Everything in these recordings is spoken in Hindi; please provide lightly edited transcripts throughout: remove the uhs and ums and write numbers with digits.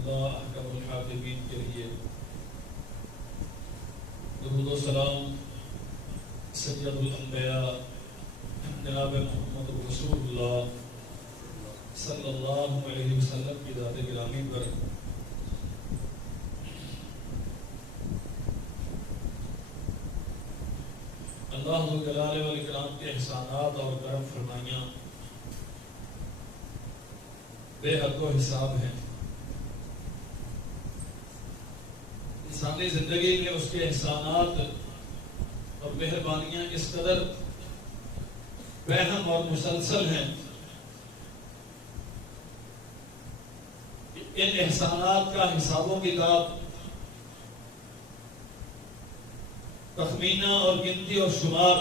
अल्लाह अहकमुल हाकिमीन के लिए दुरूद व सलाम सय्यदुल अंबिया जनाब मोहम्मद रसूलुल्लाह सल्लल्लाहु अलैहि वसल्लम की ज़ात गिरामी पर अल्लाह ज़ुल जलाल वल इकराम के एहसानात और करम फरमाइयां बेहद हिसाब हैं। इंसानी जिंदगी में उसके एहसानात और मेहरबानियां इस कदर बेहम और मुसलसल हैं कि इन एहसानात का हिसाबों किताब तखमीना और गिनती और शुमार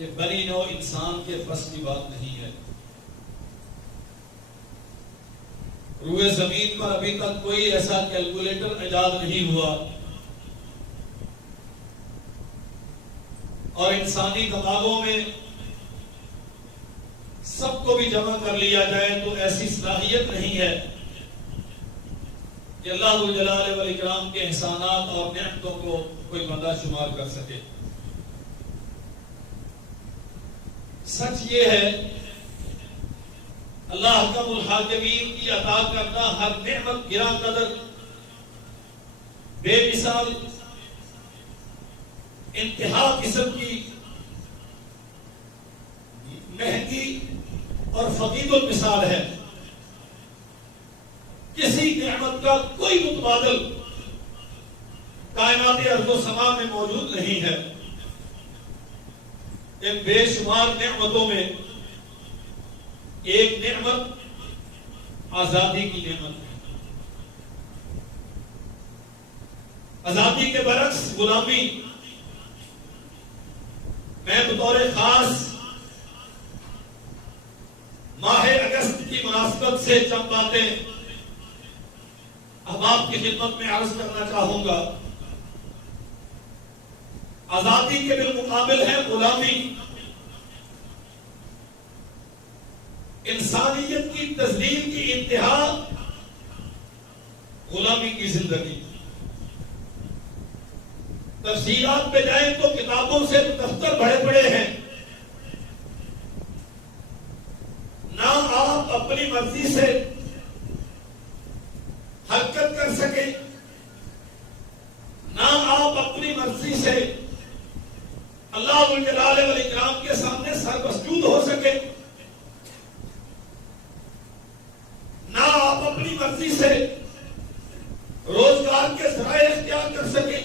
ये बनी नौ इंसान के बस की बात नहीं है। रूए जमीन पर अभी तक कोई ऐसा कैलकुलेटर इजाद नहीं हुआ और इंसानी दिमागों में सबको भी जमा कर लिया जाए तो ऐसी सलाहियत नहीं है कि अल्लाह ज़ुल जलाल वल इकराम के एहसानात और नेमतों को कोई बंदा शुमार कर सके। सच ये है अल्लाह अहकमुल हाकिमीन की अता करना हर नेमत गिरा कदर बेमिसाल इंतहा किस्म की महंगी और फकीदुल मिसाल है। किसी नेमत का कोई मुतबादल कायनात अर्ज़ो समा में मौजूद नहीं है। इन बेशुमार नेमतों में एक नेमत आजादी की नेमत है। आजादी के बरक्स गुलामी। मैं बतौर खास माह अगस्त की मुनासबत से चंद बातें अब आपकी खिदमत में अर्ज करना चाहूंगा। आजादी के बिलमुकाबिल है गुलामी। इंसानियत की तस्लीम की इंतहा गुलामी की जिंदगी। तफसीलात पे जाए तो किताबों से दफ्तर भरे पड़े हैं। ना आप अपनी मर्जी से हरकत कर सके, ना आप अपनी मर्जी से अल्लाह वल जलाल वल इकराम के सामने सरमसजूद हो सके, ना आप अपनी मर्जी से रोजगार के जराए इख्तियार कर सके।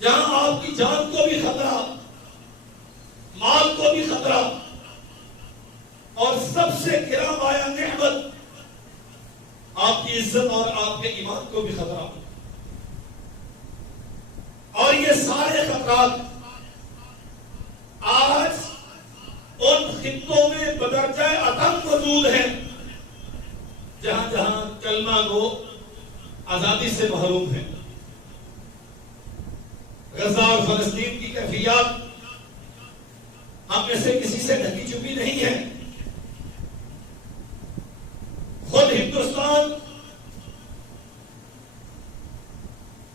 जहां आपकी जान को भी खतरा, माल को भी खतरा, और सबसे गिराम आया नेमत आपकी इज्जत और आपके ईमान को भी खतरा। और ये सारे खतरात आज उन खित्तों में बदरजा अदम मौजूद हैं जहां जहां कलमा गो आजादी से महरूम है। गजा और फलस्तीन की कैफियत हम में से किसी से ढकी छुपी नहीं है। खुद हिंदुस्तान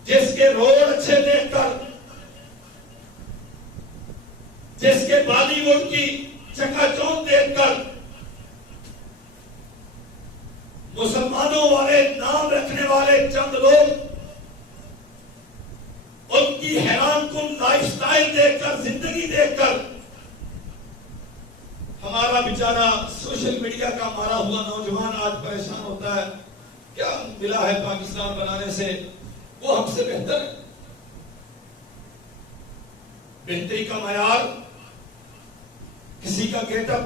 जिसके रोड अच्छे देखकर, जिसके बॉलीवुड की चकाचौंध देखकर मुसलमानों वाले नाम रखने वाले चंद लोग उनकी हैरानकुन लाइफस्टाइल देखकर, जिंदगी देखकर हमारा बेचारा सोशल मीडिया का मारा हुआ नौजवान आज परेशान होता है। क्या मिला है पाकिस्तान बनाने से, वो हमसे बेहतर है। बेहतरी का मयार, किसी का गेटअप,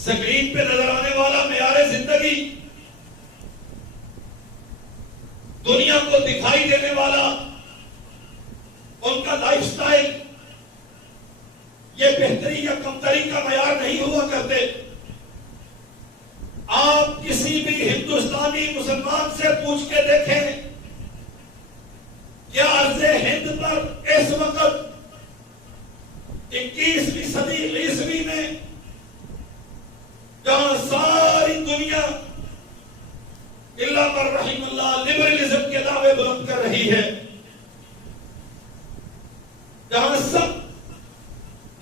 स्क्रीन पे नजर आने वाला मयार जिंदगी, दुनिया को दिखाई देने वाला उनका लाइफस्टाइल, ये बेहतरी या कमतरी का मयार नहीं हुआ करते। आप किसी भी हिंदुस्तानी मुसलमान से पूछ के देखें, क्या अर्ज़े हिंद पर इस वक्त 21वीं सदी ईस्वी में, जहां सारी दुनिया इल्ला पर रहीमल्लाह लिबरलिज्म के दावे बुलंद कर रही है, जहां सब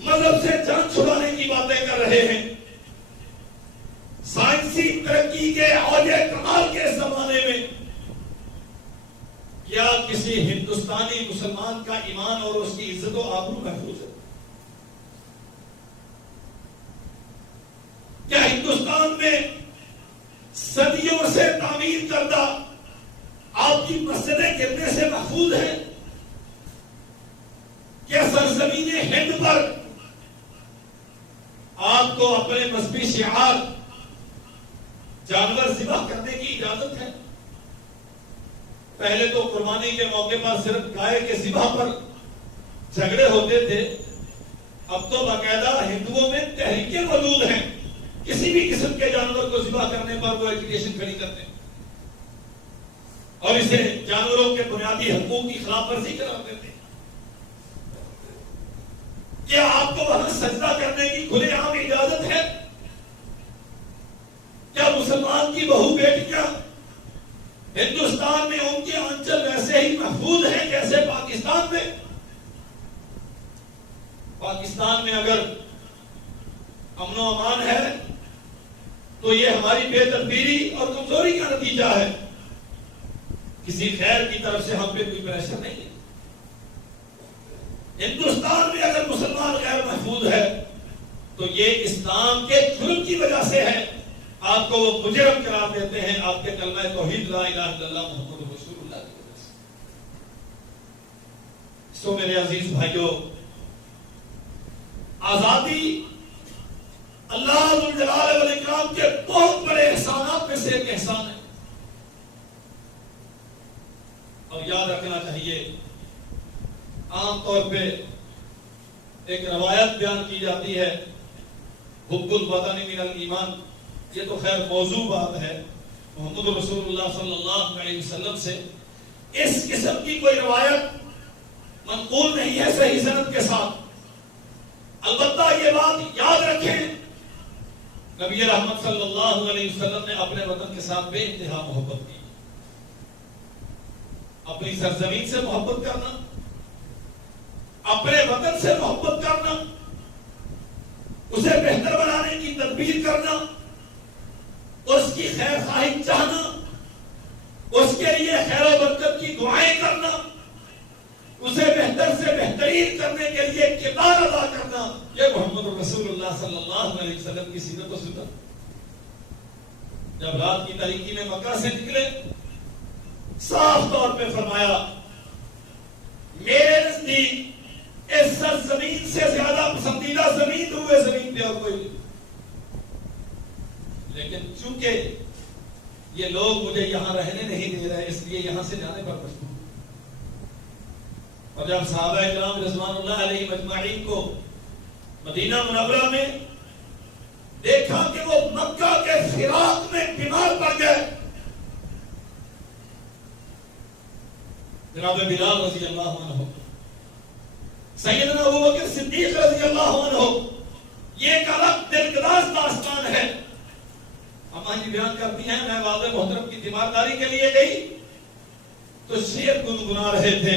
मजहब से जान छुड़ाने की बातें कर रहे हैं, साइंसी तरक्की के औजे कमाल के जमाने में, क्या किसी हिंदुस्तानी मुसलमान का ईमान और उसकी इज्जत और आबरू महफूज है? क्या हिंदुस्तान में सदियों से तामीर करदा आपकी मस्जिदें गिरने से महफूज है? क्या सरजमीने हिंद पर आपको अपने मजहबी शिआर जानवर ज़िबह करने की इजाजत है? पहले तो कुर्बानी के मौके पर सिर्फ गाय के ज़िबह पर झगड़े होते थे, अब तो बाकायदा हिंदुओं में तहरीकें मौजूद हैं, किसी भी किस्म के जानवर को ज़िबह करने पर वो एजुकेशन खड़ी करते हैं और इसे जानवरों के बुनियादी हकूक की खिलाफवर्जी करार देते हैं। क्या आपको वहां सजदा करने की खुलेआम इजाजत है? क्या मुसलमान की बहू बेटियां हिंदुस्तान में उनके अंचल वैसे ही महफूज हैं जैसे पाकिस्तान में? पाकिस्तान में अगर अमनो अमान है तो ये हमारी बेतदबीरी और कमजोरी का नतीजा है। किसी खैर की तरफ से हम पे कोई प्रेशर नहीं है। हिंदुस्तान में अगर मुसलमान गैर महफूज है तो ये इस्लाम के जुर्म की वजह से है। आपको वो मुजरम करार देते हैं आपके कलमा तौहीद ला इलाहा इल्लल्लाह मुहम्मदुर रसूलुल्लाह की वजह से। सो मेरे अजीज भाइयों, आजादी अल्लाह जुल जलाल वल इकराम के बहुत बड़े एहसानात में से एक एहसान है। और याद रखना चाहिए, आमतौर पे एक रवायत बयान की जाती है, हुब्बुल वतन मिनल ईमान। ये तो खैर मौजू बात है मोहम्मद रसूलुल्लाह सल्लल्लाहु अलैहि वसल्लम से। इस किस्म की कोई रवायत मनकूल नहीं है सही सनद के साथ। अलबत्ता ये बात याद रखें, नबी रहमत सल्लल्लाहु अलैहि वसल्लम ने अपने वतन के साथ बेइंतहा मोहब्बत की। अपनी सरजमीन से मोहब्बत करना, अपने वतन से मोहब्बत करना, उसे बेहतर बनाने की तदबीर करना, उसकी खैर ख्वाहिश चाहना, उसके लिए खैर और बरकत की दुआएं करना, उसे बेहतर से बेहतरीन करने के लिए किरदार अदा करना, यह मोहम्मद रसूलुल्लाह सल्लल्लाहु अलैहि वसल्लम की सीरत व सुन्नत। जब रात की तारीकी में मक्का से निकले, साफ तौर पे फरमाया, मेरे नजदीक इस सरजमीन से ज्यादा पसंदीदा जमीन हुए जमीन पे और कोई नहीं। लेकिन चूंकि ये लोग मुझे यहां रहने नहीं दे रहे, इसलिए यहां से जाने पर मजबूर। और जब सहाबा इकराम रिज़वानुल्लाह अलैहिम अजमाइन को मदीना मुनव्वरा में देखा कि वो मक्का के फिराक में बीमार पड़ गए, जनाब बिलाल रज़ी अल्लाह अन्हु, सैयदना अबू बकर सिद्दीक रज़ी अल्लाह अन्हु, ये एक अलग दिलगदाज दास्तान है। अम्मा जी बयान करती हैं, मैं वाले मोहतरम की तीमारदारी के लिए गई तो शेर गुनगुना रहे थे,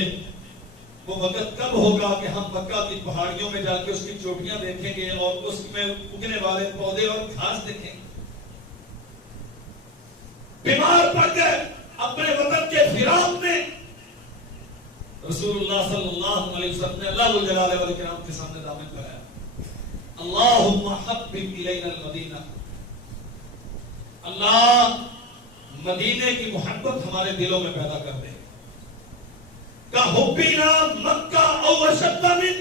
वो वक्त कब होगा कि हम मक्का की पहाड़ियों में जाके उसकी चोटियां देखेंगे और उसमें उगने वाले पौधे और घास देखेंगे। बीमार पड़ गए अपने वतन के फिराक में। रसूलुल्लाह सल्लल्लाहु अलैहि वसल्लम ने अल्लाह जुल जलाल वल इकराम के सामने दामन लगाया, अल्लाहुम्मा हब्बिब इलैना मदीना, अल्लाह मदीने की मोहब्बत हमारे दिलों में पैदा कर दे। का हुब्बिना मक्का औ अशद्द मिन,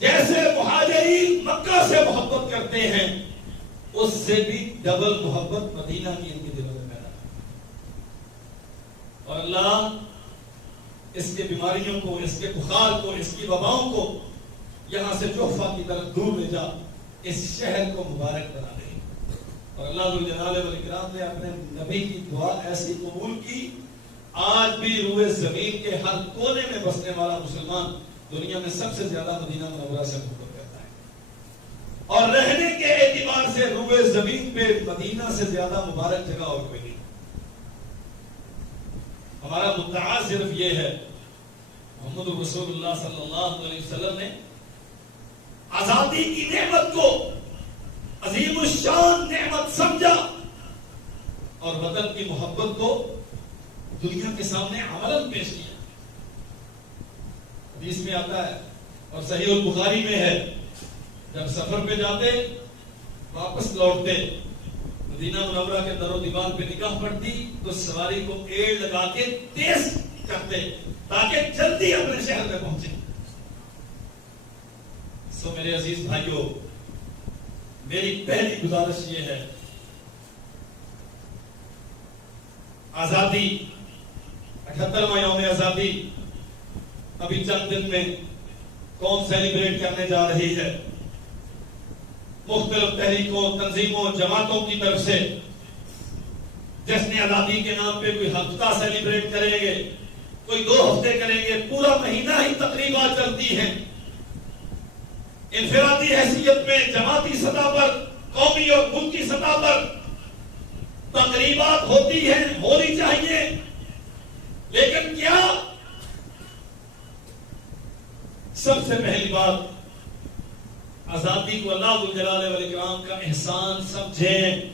जैसे मुहाजिरीन मक्का से मोहब्बत करते हैं, उससे भी डबल मोहब्बत मदीना की इनके दिलों में पैदा कर। और अल्लाह इसके बीमारियों को, इसके बुखार को, इसकी वबाओं को यहां से जोहफा की तरफ दूर ले जा, इस शहर को मुबारक बना दे। और अल्लाह जुल जलाल वल इकराम ने अपने नबी की दुआ ऐसी कबूल की, आज भी रूए जमीन के हर कोने में बसने वाला मुसलमान दुनिया में सबसे ज्यादा मदीना मुनव्वरा से मोहब्बत करता है। और रहने के एतबार से रूए जमीन पे मदीना से ज्यादा मुबारक जगह और कोई नहीं। हमारा मुद्दा सिर्फ ये है, मोहम्मद रसूलुल्लाह सल्लल्लाहु अलैहि वसल्लम ने आजादी की नेमत को अजीमुश्शान नेमत समझा और वतन की मोहब्बत को दुनिया के सामने अमलन पेश किया। हदीस में आता है और सहीह बुखारी में है, जब सफर पे जाते वापस लौटते मदीना मुनव्वरा के दरो दीवार पे निगाह पड़ती तो सवारी को एड़ लगा के तेज करते ताकि जल्दी अपने शहर में पहुंचे। सो मेरे अजीज भाइयों, मेरी पहली गुजारिश ये है, आजादी 78वां यौम आजादी अभी चंद दिन में कौन सेलिब्रेट करने जा रही है। मुख्तलिफ तहरीकों, तंजीमों, जमातों की तरफ से जश्न आजादी के नाम पे कोई हफ्ता सेलिब्रेट करेंगे, कोई 2 हफ्ते करेंगे, पूरा महीना ही तकरीबा चलती हैं। इनफरादी हैसियत में जमाती सतह पर, कौमी और मुल्की सतह पर तकरीबात होती हैं, होनी चाहिए, लेकिन क्या सबसे पहली बात आजादी को अल्लाह जुल जलाल वल इकराम का एहसान समझें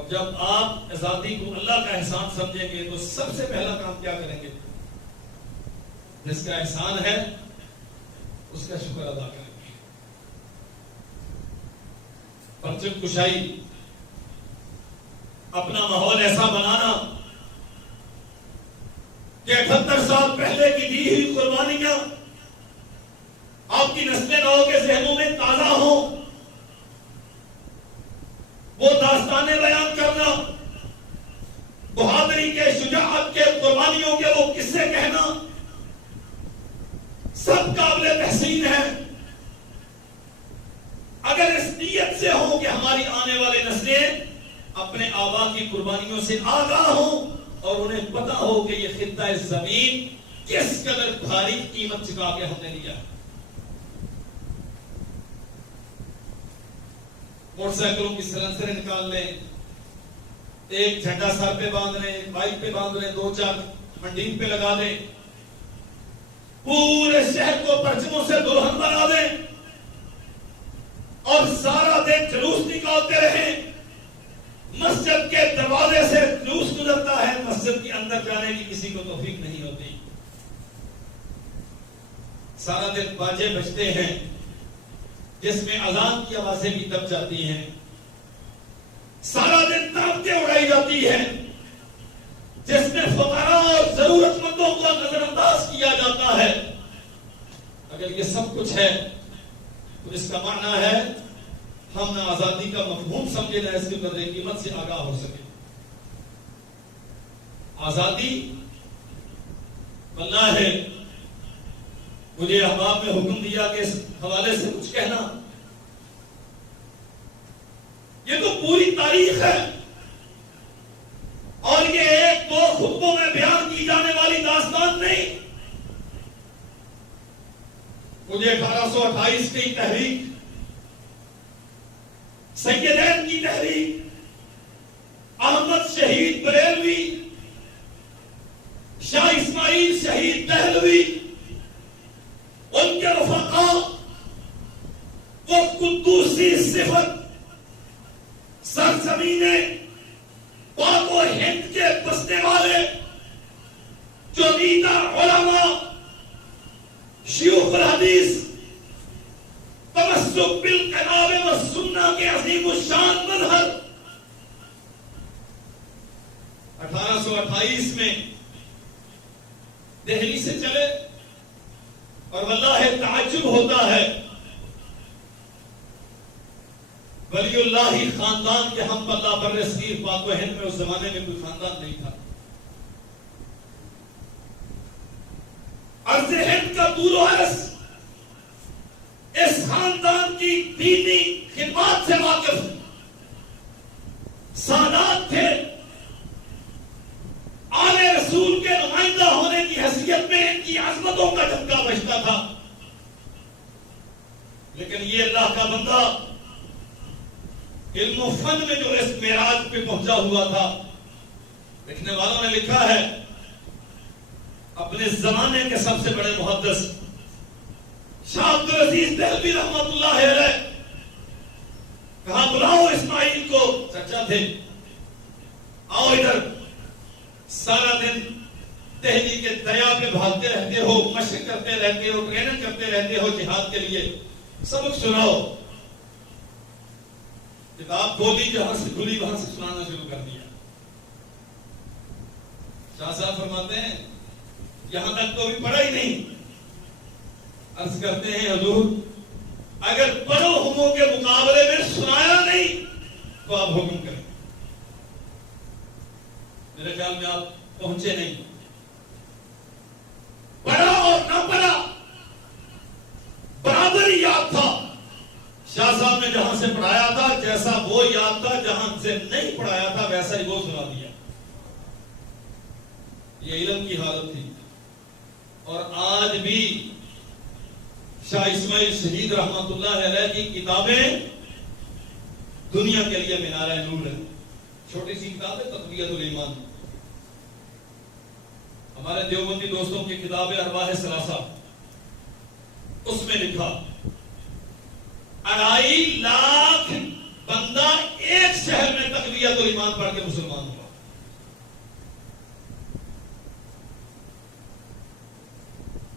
अब जब आप आजादी को अल्लाह का एहसान समझेंगे तो सबसे पहला काम क्या करेंगे? जिसका एहसान है उसका शुक्र अदा करेंगे। परचम कुशाई, अपना माहौल ऐसा बनाना कि 78 साल पहले की दी हुई कुर्बानियां आपकी नस्लें नौ के जहनों में ताजा हो, वो दास्तानें बयान करना, बहादुरी के, शुजाअत के, कुर्बानियों के वो किस्से कहना सब काबिले तहसीन है। अगर इस नीयत से हो कि हमारी आने वाले नस्लें अपने आबा की कुर्बानियों से आगाह हो और उन्हें पता हो कि ये खित्ता जमीन किस कदर भारी कीमत चुका के हमने लिया। मोटरसाइकिलों की सलेंसरें निकाल लें, एक झंडा सर पे बांध लें, एक बाइक पे बांध लें, 2-4 मंडीप पे लगा दें, पूरे शहर को परचमों से दुल्हन बना दें और सारा दिन जुलूस निकालते रहें। मस्जिद के दरवाजे से जुलूस गुजरता है, मस्जिद के अंदर जाने की किसी को तौफीक नहीं होती। सारा दिन बाजे बजते हैं जिसमें अजान की आवाजें भी दब जाती हैं। सारा दिन ताकतें उड़ाई जाती हैं जिसमें फकरा और जरूरतमंदों को नजरअंदाज किया जाता है। अगर ये सब कुछ है तो इसका माना है हम ना आजादी का मफहूम समझे, ना इसकी कदर कीमत से आगाह हो सके। आजादी अल्लाह है, मुझे अहबाब में हुक्म दिया कि इस हवाले से कुछ कहना। ये तो पूरी तारीख है और ये 1-2 खुतबों में बयान की जाने वाली दास्तान नहीं। मुझे 1828 की तहरीक, सैयदैन की तहरीक, अहमद शहीद बरेलवी, शाह इस्माइल शहीद दहलवी, उनके रफका, वो कुद्दूसी सिफत सरजमीने पाको हिंद के बसने वाले जो नीता उलमा, शयूख हदीस, तमस्सुक बिल किताब व सुन्नह के अजीम शान मजहर 1828 में दिल्ली से चले और वल्लाह ताज्जुब होता है, वलीउल्लाही खानदान के हम पल्ला बर्रे सगीर पाको हिंद में उस जमाने में कोई खानदान नहीं था। अर्ज़ हिंद का दूरो अर्ज़ इस खानदान की दीनी खिदमत से वाकिफ सादात थे। आले रसूल के नुमाइंदा होने की हैसियत में इनकी अजमतों का झटका बजता था। लेकिन ये अल्लाह का बंदा इल्म फन में जो इस मेराज पे पहुंचा हुआ था, लिखने वालों ने लिखा है अपने जमाने के सबसे बड़े मुहद्दिस शाह अब्दुल अजीज दहलवी रहमतुल्लाह अलैह, कहा बुलाओ इस्माइल को, चचा थे, आओ इधर। सारा दिन दहली के दरिया पे भागते रहते हो, मशक करते रहते हो, ट्रेनिंग करते रहते हो जिहाद के लिए, सबक सुनाओ। किताब खोली, जहां से खुली वहां से सुनाना शुरू कर दिया। शाह साहब फरमाते हैं यहां तक तो भी पढ़ा ही नहीं। अर्ज करते हैं हुजूर अगर पढ़ो हुमों के मुकाबले में सुनाया नहीं तो आप हुक्म करें। मेरे ख्याल में आप पहुंचे नहीं। पढ़ा और ना पढ़ा बराबर ही याद था। शाह साहब ने जहां से पढ़ाया था जैसा वो याद था, जहां से नहीं पढ़ाया था वैसा ही वो सुना दिया। ये इल्म की हालत थी। और आज भी शाह इस्माइल शहीद रहमतुल्लाह अलैह की किताबें दुनिया के लिए मीनार नूर है। छोटी सी किताब है तक़वियतुल ईमान, हमारे देवबंदी दोस्तों की किताब है अरवाह सलासा, उसमें लिखा 2.5 लाख बंदा एक शहर में तकबीरतुल ईमान पढ़ के मुसलमान हुआ।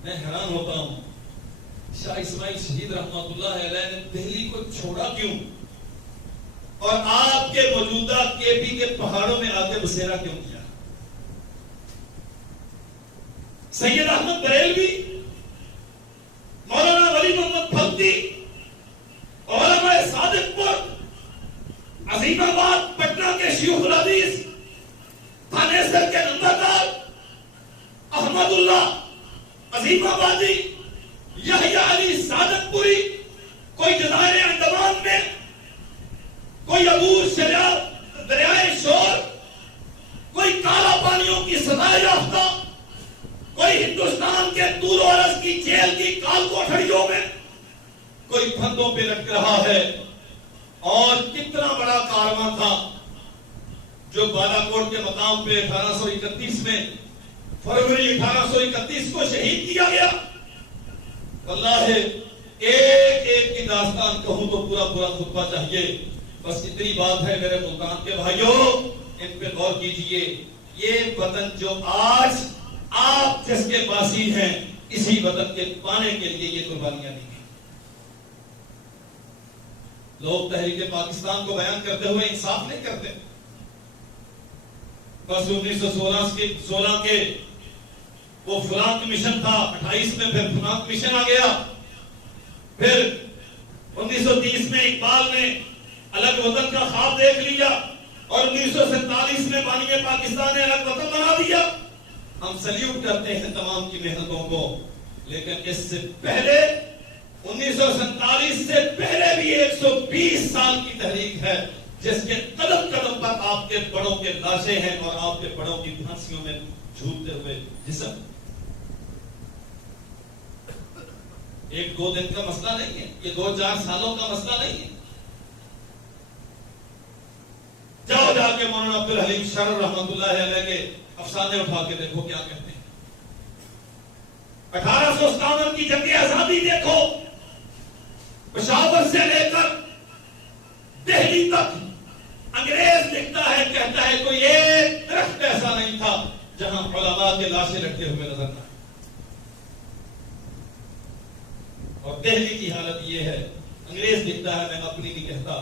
मैं हैरान होता हूं, शाह इस्माइल शहीद रहमतुल्लाह अलैह ने दिल्ली को छोड़ा क्यों और आपके मौजूदा केपी के पहाड़ों में आके बसेरा क्यों किया? सैयद अहमद बरेलवी, मौलाना वली मोहम्मद फल्ती, औलमा सादिकपुर, अजीमाबाद पटना के शयूखुल हदीस, थानेसर के नंबरदार अहमदुल्लाह अजीमाबादी, यहया अली सादतपुरी, कोई जज़ाइर अंडमान में, कोई अबूर शरियार दरियाए शोर, कोई काला पानियों की सजा याफ्ता, कोई हिंदुस्तान के तूल और अर्ज की जेल की काल कोठरियों में, कोई फंदों पे लटक रहा है। और कितना बड़ा कारवां था जो बालाकोट के मकाम पे 1831 में, फरवरी 1831 को शहीद किया गया। अल्लाह एक एक की दास्तान कहूं तो पूरा पूरा खुतबा चाहिए। बस इतनी बात है मेरे मुल्तान के भाइयों, इन पे गौर कीजिए। ये वतन जो आज आप जिसके वासी हैं, इसी वतन के पाने के लिए ये कुर्बानियां दी। लोग तहरीक पाकिस्तान को बयान करते हुए इंसाफ नहीं करते। बस 1916 के वो फुलान कमीशन था, 28 में फिर फुलान कमीशन आ गया, फिर 1930 में इकबाल ने अलग वतन का ख्वाब देख लिया और 1947 में बानी पाकिस्तान ने अलग वतन बना दिया। हम सल्यूट करते हैं तमाम की मेहनतों को, लेकिन इससे पहले 1947 से पहले भी 120 साल की तहरीक है, जिसके कदम कदम पर आपके बड़ों के लाशें हैं और आपके बड़ों की फांसियों में झूलते हुए जिस्म। एक दो दिन का मसला नहीं है, ये 2-4 सालों का मसला नहीं है। जाओ जाके मौलाना अब्दुल हलीम शर्र रहमतुल्लाह अलैह के अफसाने उठा के देखो क्या कहते हैं। 1857 की जंग आजादी देखो, पेशावर से लेकर दिल्ली तक अंग्रेज लिखता है, कहता है कोई एक दरख्त ऐसा नहीं था जहां उलमा के लाशें लटके हुए नजर न आए। और दिल्ली की हालत यह है, अंग्रेज लिखता है, मैं अपनी नहीं कहता,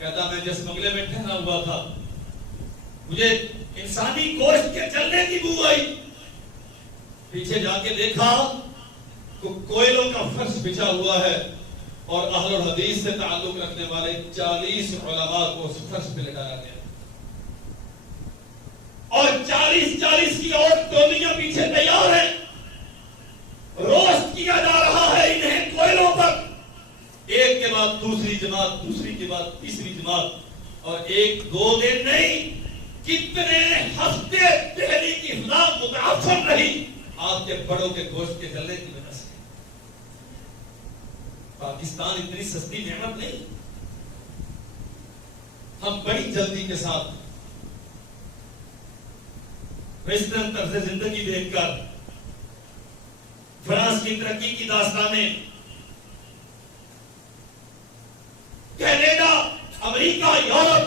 कहता मैं जिस बंगले में ठहरा हुआ था मुझे इंसानी गोश्त के चलने की बू आई। पीछे जाके देखा तो कोयलों का फर्श बिछा हुआ है और अहल हदीस से ताल्लुक रखने वाले 40 उलमा को उस फर्श पे लगाया गया और 40 की और टोलियां पीछे तैयार हैं। रोस्ट किया जा रहा है इन्हें कोयलों पर, एक के बाद दूसरी जमात, दूसरी के बाद तीसरी जमात, और 1-2 दिन नहीं, कितने हफ्ते दिल्ली की हिला मुताफर रही आपके बड़ों के गोश्त के गलने की वजह से। पाकिस्तान इतनी सस्ती नेमत नहीं। हम बड़ी जल्दी के साथ वेस्टर्न तर्ज जिंदगी देखकर फ्रांस की तरक्की की दास्तानें, कनाडा, अमेरिका, यूरोप,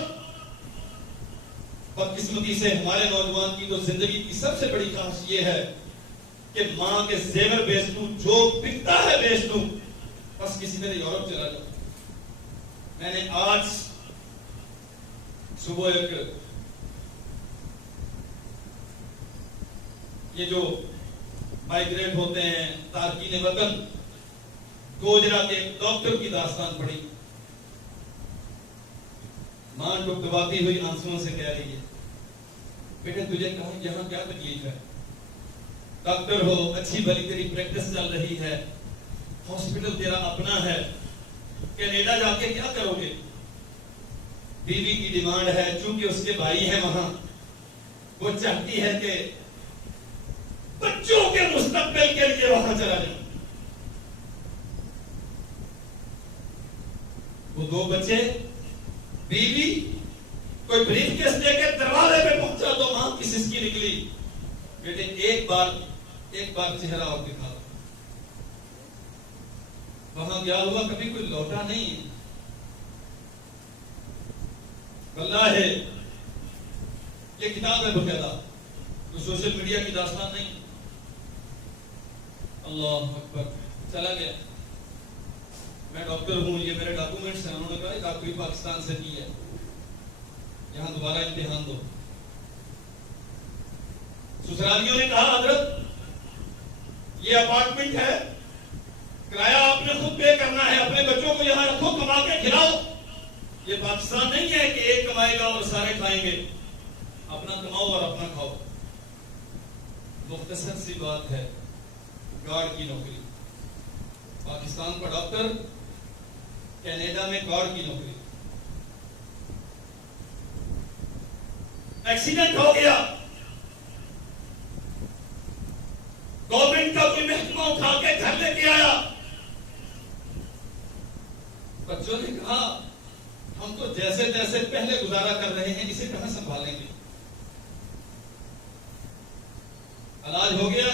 बदकिस्मती से हमारे नौजवान की तो जिंदगी की सबसे बड़ी ख्वाहिश यह है कि मां के जेवर बेच दूं, जो बिकता है बेच दूं, बस किसी तरह यूरोप चला जाऊं। मैंने आज सुबह एक ये जो माइग्रेट होते हैं तारकीन वतन, गोजरा के डॉक्टर की दास्तान पढ़ी। मां टुकटुकाती हुई आंसुओं से कह रही है, बेटे तुझे कहा यहां क्या तकलीफ है? डॉक्टर हो, अच्छी भली तेरी प्रैक्टिस चल रही है, हॉस्पिटल तेरा अपना है, कनाडा जाके क्या करोगे? बीवी की डिमांड है, चूंकि उसके भाई है वहां, वो चाहती है कि बच्चों के मुस्तकबिल के लिए वहां चला जाए। वो 2 बच्चे, बीवी, कोई ब्रीफकेस लेके दरवाजे पे पहुंचा तो मां की सिसकी निकली, बेटे एक बार चेहरा और दिखा दो। वहां क्या हुआ, कभी कोई लौटा नहीं। वल्लाह है ये किताब है बकायदा, तो सोशल मीडिया की दास्तान नहीं। अल्लाह अकबर। चला गया, मैं डॉक्टर हूं, ये मेरे डॉक्यूमेंट्स हैं। उन्होंने कहा डॉक्टरी पाकिस्तान से की है, यहां दोबारा इम्तिहान दो। ससुरालियों ने कहा हजरत ये अपार्टमेंट है, किराया आपने खुद पे करना है, अपने बच्चों को यहां रखो, कमा के खिलाओ। ये पाकिस्तान नहीं है कि एक कमाएगा और सारे खाएंगे, अपना कमाओ और अपना खाओ। मुख्तसर सी बात है, गार्ड की नौकरी, पाकिस्तान का डॉक्टर, कनाडा में गार्ड की नौकरी। एक्सीडेंट हो गया, गवर्नमेंट का कोई महकमा उठा के घर लेके आया। बच्चों ने कहा हम तो जैसे जैसे पहले गुजारा कर रहे हैं, इसे कहां संभालेंगे। इलाज हो गया,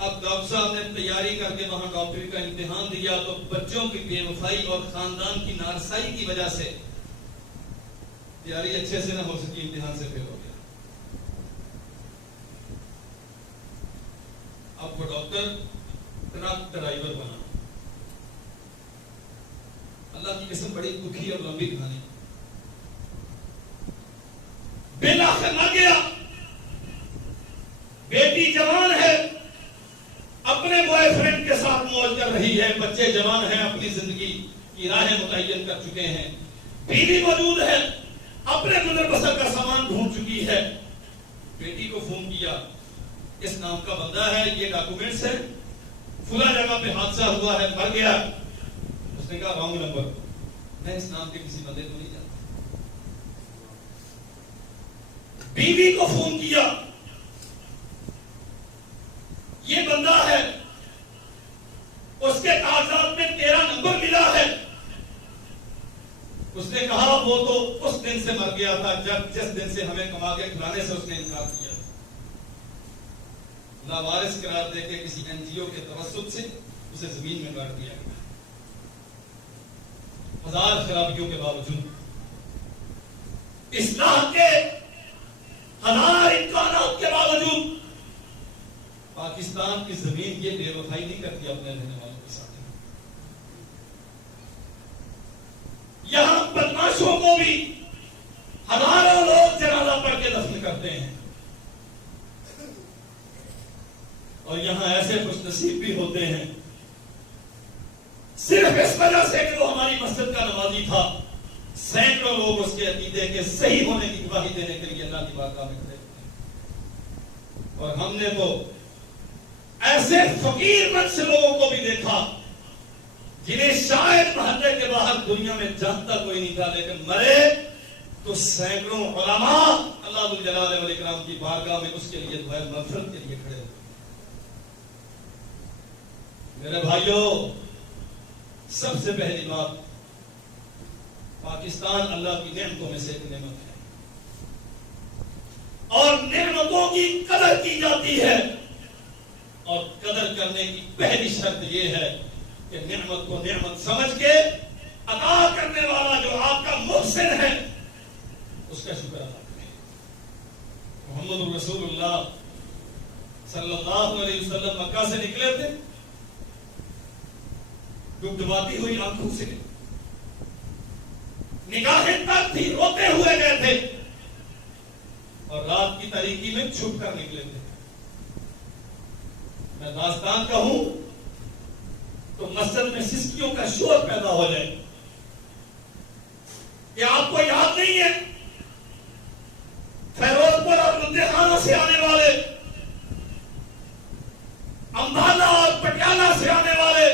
अब डॉक्टर साहब ने तैयारी करके वहां डॉक्टरी का इम्तिहान दिया, तो बच्चों की बेवफाई और खानदान की नारसाई की वजह से तैयारी अच्छे से ना हो सकी, इम्तिहान से फेल हो गया। अब वो डॉक्टर ट्रक ड्राइवर बना। अल्लाह की कसम बड़ी दुखी और लंबी कहानी। बिल आखिर ना गया, बेटी जवान है, अपने बॉयफ्रेंड के साथ मौज कर रही है, बच्चे जवान हैं, अपनी जिंदगी की राहें मुतय्यन कर चुके हैं, बीवी मौजूद है, अपने गुजर बसर का सामान ढूंढ चुकी है। बेटी को फोन किया, इस नाम का बंदा है, ये डॉक्यूमेंट्स है, फुला जगह पे हादसा हुआ है, मर गया। उसने कहा रॉन्ग नंबर, मैं इस नाम के किसी बंदे को नहीं जानता। बीवी को फोन किया, ये बंदा है, उसके कागजात में तेरा नंबर मिला है। उसने कहा वो तो उस दिन से मर गया था जब जिस दिन से हमें कमा के खिलाने से उसने इनकार किया। लावारिस करार देके किसी एनजीओ के तवस्सुत से उसे जमीन में गाड़ दिया गया। हजार खराबियों के बावजूद, इस्लाह के हजार इम्कानात के बावजूद, पाकिस्तान की जमीन ये बेवफाई नहीं करती अपने रहने वालों के साथ। यहां बदमाशों को भी हजारों लोग जनाजा पढ़ के दफन करते हैं, और यहां ऐसे खुशनसीब भी होते हैं सिर्फ इस वजह से कि वो हमारी मस्जिद का नमाजी था, सैकड़ों लोग उसके अकीदे के सही होने की गवाही देने के लिए अल्लाह की बारगाह में खड़े होते हैं। और हमने तो ऐसे फकीर मन से लोगों को भी देखा जिन्हें शायद मोहल्ले के बाहर दुनिया में जानता कोई नहीं था, लेकिन मरे तो सैकड़ों उलमा अल्लाह जुल जलाल वल इकराम की बारगाह में उसके लिए दुआ मग़फ़िरत के लिए खड़े हुए। मेरे भाइयों, सबसे पहली बात, पाकिस्तान अल्लाह की नेमतों में से एक नेमत है, और नेमतों की कदर की जाती है, और कदर करने की पहली शर्त यह है कि नेमत को नेमत समझ के अता करने वाला जो आपका मुहसिन है उसका शुक्र अदा करें। मोहम्मद रसूलुल्लाह सल्लल्लाहु अलैहि वसल्लम मक्का से निकले थे डुबडुबाती हुई आंखों से, निगाहें तक थी, रोते हुए गए थे, और रात की तारीकी में छुप कर निकले थे। मैं दास्तान कहूं तो मस्जिद में सिस्कियों का शोर पैदा हो जाए। क्या आपको याद नहीं है फैरोजपुर और लुधियाना से आने वाले, अंबाला और पटियाला से आने वाले,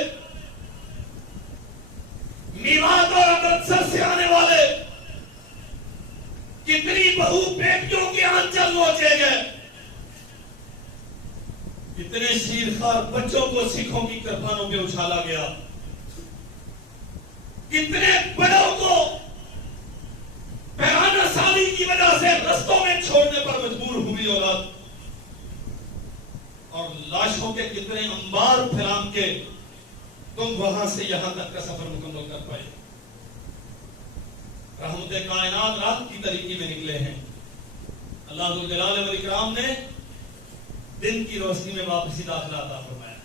मेवात और अमृतसर से आने वाले कितनी बहु बेटियों के आंचल नोचे गए, कितने शीरखार बच्चों को सिखों की कृपानों पे उछाला गया, कितने बड़ों को पैराना साली की वजह से रस्तों में छोड़ने पर मजबूर हुई औलाद, और लाशों के कितने अंबार फैलाम के तुम वहां से यहां तक का सफर मुकम्मल कर पाए। रहमत कायनात रात की तरीके में निकले हैं। अल्लाह जुल जलाल वल इकराम ने दिन की रोशनी में वापसी दाखिला अता फरमाया है।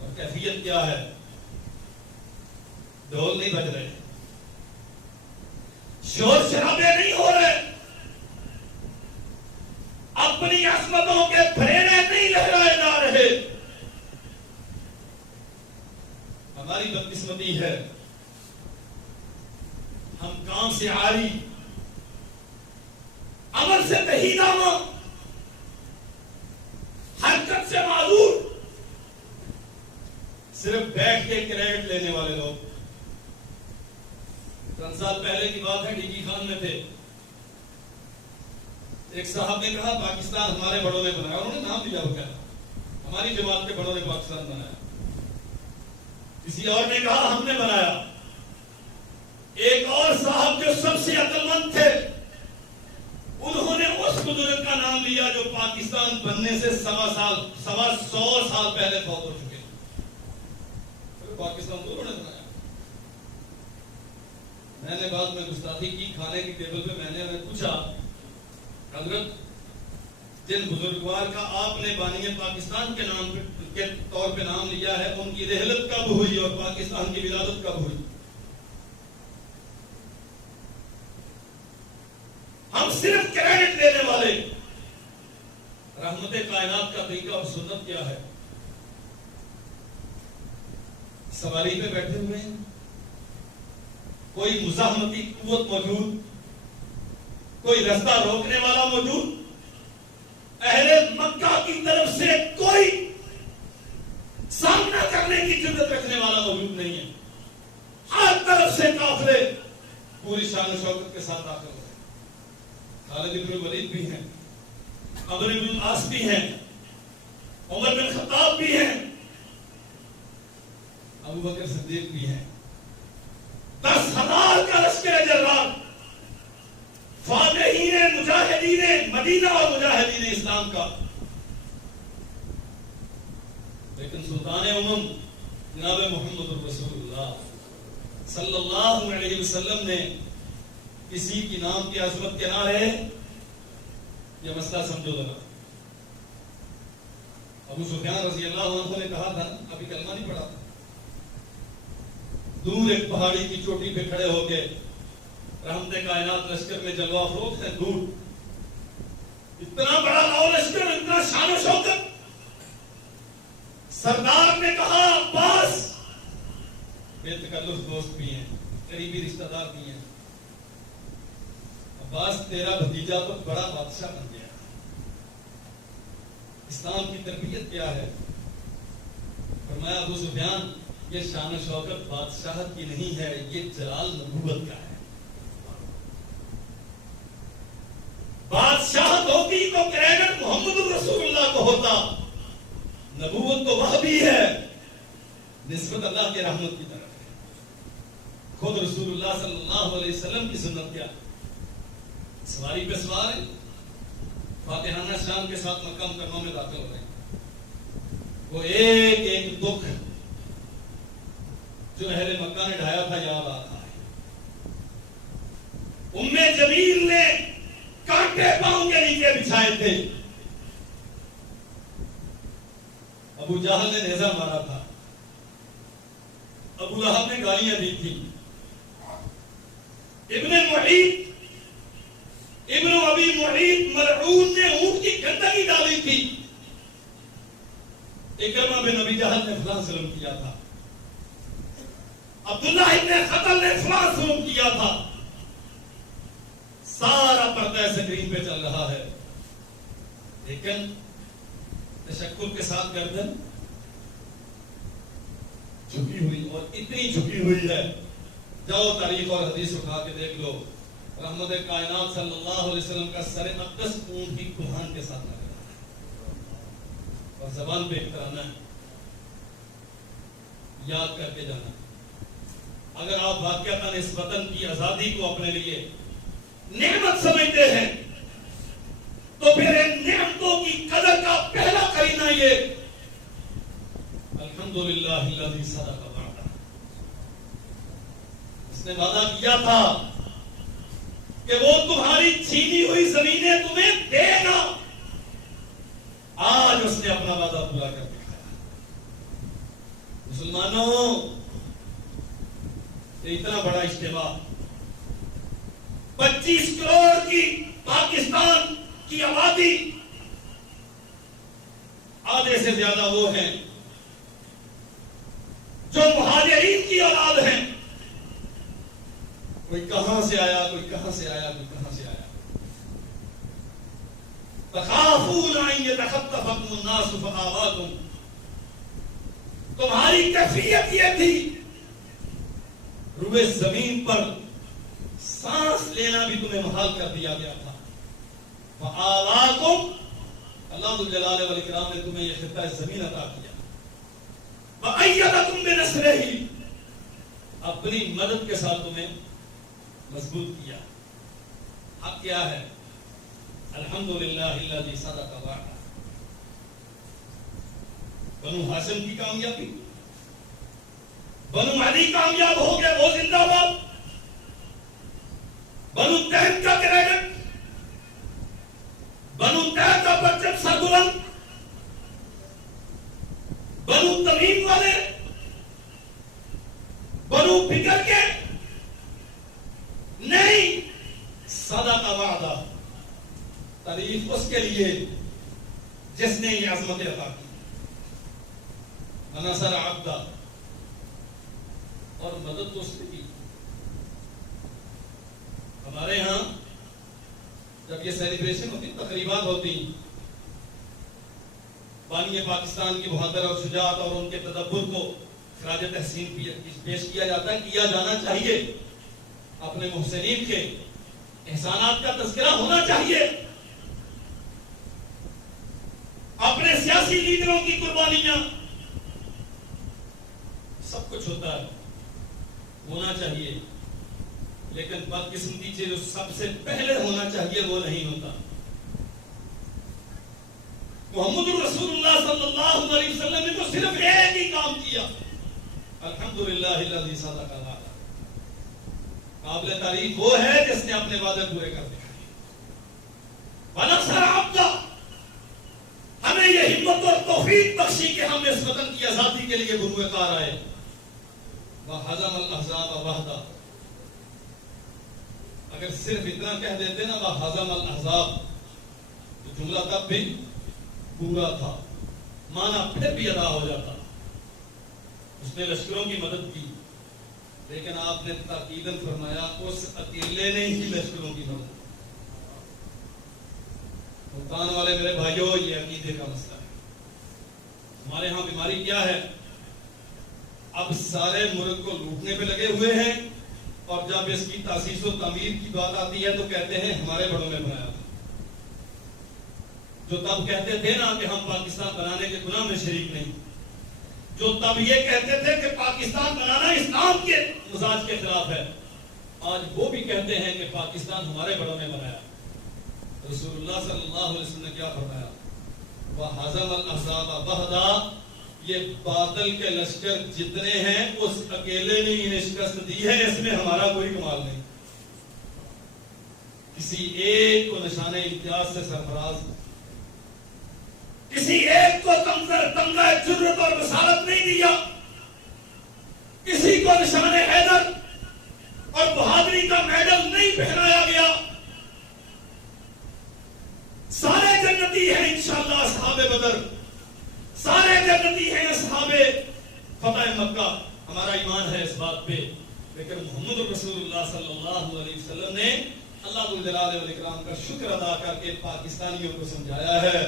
और कैफियत क्या है? ढोल नहीं बज रहे, शोर शराबे नहीं हो रहे, अपनी असमतों के फरेरे नहीं लहराए जा रहे। हमारी बदकिस्मती है, हम काम से आरी, अमल से तहीदामा, हरकत से माजूर, सिर्फ बैठ के क्रेडिट लेने वाले लोग। 3 साल पहले की बात है, डीजी खान में थे, एक साहब ने कहा पाकिस्तान हमारे बड़ों ने बनाया, उन्होंने नाम दिया, वो क्या हमारी जमात के बड़ों ने पाकिस्तान बनाया। किसी और ने कहा हमने बनाया। एक और साहब जो सबसे अक्लमंद थे, उन्होंने उस बुजुर्ग का नाम लिया जो पाकिस्तान बनने से 100 साल पहले फौत हो चुके। पाकिस्तान तो उन्होंने बनाया। मैंने बाद में गुस्ताखी की, खाने की टेबल पे मैंने पूछा, हजरत जिन बुजुर्गवार का आपने बानिए पाकिस्तान के नाम के तौर पे नाम लिया है, उनकी रहलत कब हुई और पाकिस्तान की विलादत कब हुई? हम सिर्फ क्रेडिट देने वाले। रहमत कायनात का तरीका और सुन्नत क्या है? सवारी पे बैठे हुए हैं, कोई मुजाहमती कुव्वत मौजूद, कोई रास्ता रोकने वाला मौजूद, अहले मक्का की तरफ से कोई सामना करने की जुर्रत रखने वाला मौजूद नहीं है। हर तरफ से काफिले पूरी शान शौकत के साथ दाखिल हो रहे। खालिद इब्न वलीद भी हैं, अमर इब्न आस भी हैं, उमर बिन खत्ताब भी हैं, अबू बकर सिद्दीक भी हैं। 10,000 का लश्कर जर्रार, फातिहीन मुजाहिदीन मदीना और मुजाहिदीन इस्लाम का। लेकिन सुल्तान उम्म जनाब मोहम्मद रसूलुल्लाह सल्लल्लाहु अलैहि वसल्लम ने किसी की नाम की अजमत के ना रहे, यह मसला समझो जरा। अबू सुफियान रज़ी अल्लाहु अन्हु ने कहा था, अभी कलमा नहीं पढ़ा था, दूर एक पहाड़ी की चोटी पे खड़े होके रहमत कायनात लश्कर में जलवा फरोख्त है, दूर इतना बड़ा लाओ लश्कर, इतना शान शौकत। सरदार ने कहा अब्बास, बेतकल्लुफ दोस्त भी हैं, करीबी रिश्तेदार भी हैं, अब्बास तेरा भतीजा तो बड़ा बादशाह बन गया। इस्लाम की तरबियत क्या है? फरमाया अबू सुफियान, ये शान शौकत बादशाहत की नहीं है, ये जलाल नबूवत का है। बादशाहत होती तो क्रेडिट मोहम्मद रसूलुल्लाह को होता, नबूवत तो वह भी है, निस्बत अल्लाह के रहमत की तरफ है। खुद रसूलुल्लाह सल्लल्लाहु अलैहि वसल्लम की सुन्नत क्या? सवारी पे सवार है, फातिहाना शान के साथ मक्का मुकर्रमा में दाखिल हो रहे हैं। वो एक एक दुख जो अहले मक्का ने ढाया था याद आता है। उम्मे जमील ने कांटे पांव के नीचे बिछाए थे, अबू जहल ने नेजा मारा था, अबू लहब ने गालियां दी थी, इब्न अबी मुईत मलऊन ने ऊंट की गंदगी डाली थी, इकरमा बिन अबी जहल ने फलां सलम किया था, अब्दुल्लाह इब्न खतल ने फलां सलम किया था। सारा पर्दा स्क्रीन पे चल रहा है, लेकिन तशक्कुर के साथ गर्दन झुकी हुई, और इतनी झुकी हुई है, जाओ तारीख और हदीस उठा के देख लो, रहमत कायनात सल्लल्लाहु अलैहि वसल्लम का सर अक़दस ऊंट की कुहान के साथ लग रहा है, और ज़बान पे इकराना है, याद करके जाना। अगर आप वाक़अतन इस वतन की आजादी को अपने लिए नेमत समझते हैं, तो फिर इन नेमतों की कदर का पहला करीना ये अल्हम्दुलिल्लाह सदाका वादा। इस उसने वादा किया था कि वो तुम्हारी छीनी हुई जमीनें तुम्हें देगा। आज उसने अपना वादा पूरा कर दिखाया। मुसलमानों, इतना बड़ा इज्तिमा, 25 करोड़ की पाकिस्तान की आबादी, आधे से ज्यादा वो हैं जो मुहाजिरीन की औलाद हैं। कोई कहां से आया, कोई कहां से आया, कोई कहां से आया। तखाफून अन यतखत्तफकुम अन्नास फआवाकुम, तुम्हारी कैफियत ये थी, रुए जमीन पर सांस लेना भी तुम्हें मुहाल कर दिया गया था। फआवाकुम, अल्लाह जुल जलाल वल इकराम ने तुम्हें यह खित्ता जमीन अता किया। वअय्यदकुम बिनस्रिही, अपनी मदद के साथ तुम्हें मजबूत किया। अब क्या है? अल्हम्दुलिल्लाहिल्लज़ी सदक़ वअदा। बनु हाशिम की कामयाबी, बनु अली कामयाब हो गए, वो जिंदाबाद। बनु तैम का क्रेडिट, बनु तैम का परचम सरबुलंद, बनु तमीम वाले, बनु फिकर के नहीं, सदा का वादा। तारीफ उसके लिए जिसने ये अजमतें अता की। नसर अब्दा, और मदद तो उसने की। हमारे यहां जब ये सेलिब्रेशन होती, तकरीबात होती, बानी पाकिस्तान की बहादुर और शुजाअत और उनके तदब्बुर को खराज तहसीन पेश किया जाता है, किया जाना चाहिए। अपने मुहसिनीन के एहसानात का तज़किरा होना चाहिए। अपने सियासी लीडरों की कुर्बानियां, सब कुछ होता है, होना चाहिए, लेकिन बदकिस्मती से जो सबसे पहले होना चाहिए वो नहीं होता। मोहम्मद रसूलुल्लाह सल्लल्लाहु अलैहि वसल्लम ने तो सिर्फ एक ही काम किया, अल्हम्दुलिल्लाहिल्लज़ी सदक़ वअदा। काबिल तारीफ वो है जिसने अपने वादे पूरे कर दिए। वनसर अब्दा, हमें ये हिम्मत और तौफीक बख्शी कि हम इस वतन की आजादी के लिए बुरुएकार आए। वहज़म अल अहज़ाब वहदा, अगर सिर्फ इतना कह देते ना वहज़म अल अहज़ाब, तो जुमला तब भी पूरा था, माना फिर भी अदा हो जाता। उसने लश्करों की मदद की, लेकिन आपने ताकीदन फरमाया उस अकेले ने ही लश्करों की मदद। मुल्तान वाले मेरे भाइयों, ये अकीदे का मसला है। हमारे यहां बीमारी क्या है? अब सारे मुल्क को लूटने पे लगे हुए हैं, और जब इसकी तासीस और तमीर की बात आती है तो कहते हैं हमारे बड़ों ने बनाया था। जो तब कहते थे ना कि हम पाकिस्तान बनाने के गुनाह में शरीक नहीं, जो तब ये कहते थे कि पाकिस्तान बनाना इस्लाम के मिजाज के खिलाफ है, आज वो भी कहते हैं कि पाकिस्तान हमारे बड़ों ने बनाया। रसूलुल्लाह सल्लल्लाहु अलैहि वसल्लम ने क्या फरमाया? वहज़म अल अहज़ाब वहदा, ये बादल के लश्कर जितने हैं उस अकेले ने ही शिकस्त दी है, इसमें हमारा कोई कमाल नहीं। किसी एक को निशाने इम्तियाज से सरफराज, किसी एक को तमगा जुर्रत और बसारत नहीं दिया, किसी को निशाने हैदर और बहादुरी का मेडल नहीं पहनाया गया। सारे जन्नती हैं इंशाअल्लाह असहाबे बदर, सारे जन्नती हैं असहाबे फतह मक्का। हमारा ईमान है इस बात पे। लेकिन मोहम्मद रसूलुल्लाह सल्लल्लाहु अलैहि वसल्लम ने अल्लाह जुल जलाल वल इकराम का शुक्र अदा करके पाकिस्तानियों को समझाया है,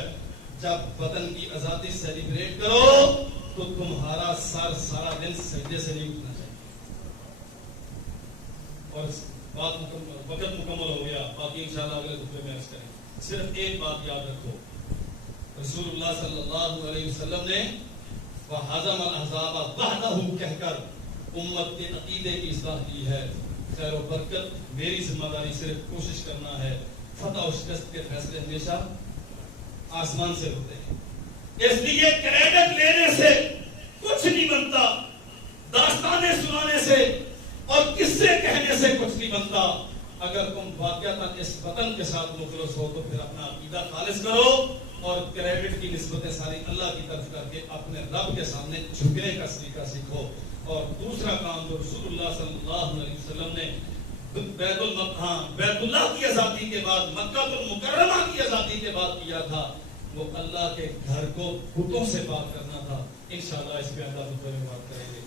जब वतन की आजादी सेलिब्रेट करो तो तुम्हारा सर सारा दिन सजदे से नहीं उठना चाहिए। और वक्त मुकम्मल हो गया, बाकी इंशाअल्लाह अगले खुतबे में अर्ज करेंगे। सिर्फ एक बात याद रखो, रसूलुल्लाह सल्लल्लाहु अलैहि वसल्लम ने वहज़म अल अहज़ाब वहदहू कहकर उम्मत के अकीदे की इस्लाह की है। खैर और बरकत मेरी जिम्मेदारी सिर्फ कोशिश करना है। फतह और शिकस्त के फैसले हमेशा आसमान से होते हैं, इसलिए क्रेडिट लेने से कुछ नहीं बनता, दास्तानें सुनाने से और किससे कहने से कुछ नहीं बनता। अगर तुम वाकयातन इस वतन के साथ मुखलस हो तो फिर अपना अकीदा खालिस करो और क्रेडिट की निस्बतें सारी अल्लाह की तरफ करके अपने रब के सामने झुकने का सलीका सीखो। और दूसरा काम जो रसूलुल्लाह सल्लल्लाहु अलैहि वसल्लम ने बैतुल्लाह की आजादी के बाद, मक्का मुकर्रमा की आजादी के बाद किया था, वो अल्लाह के घर को बुतों से बात करना था। इंशाअल्लाह इस पे अल्लाह बात करेंगे।